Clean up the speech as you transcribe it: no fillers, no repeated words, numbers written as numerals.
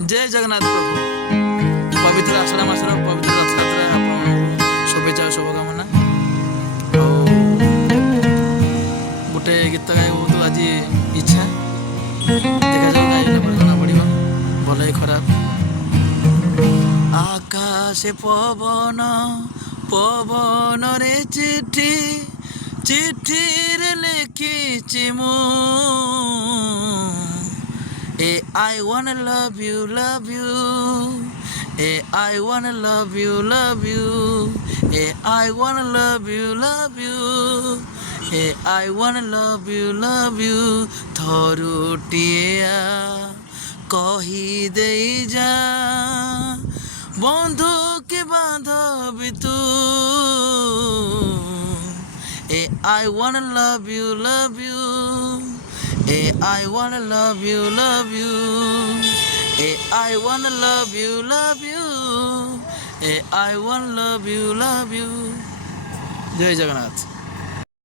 जय जगन्नाथ प्रभु पवित्र आषाढ़ मासर पवित्र रथयात्रा आप शुभेच्छा शुभकामना गोटे गीत गाय बहुत आज इच्छा देखा जाऊ गाइला पर जना पड़ो भल खराब आकाश पवन पवन रे चिट्ठी चिट्ठी रे लिखिछि मु I wanna love you, love you. I wanna love you, love you. I wanna love you, love you. I wanna love you, love you. थरुटिया कही दे जा बंधु के बांधबी तू I wanna love you, love you. I wanna love you, love you. I wanna love you, love you. I wanna love you, love you. जय जगन्नाथ।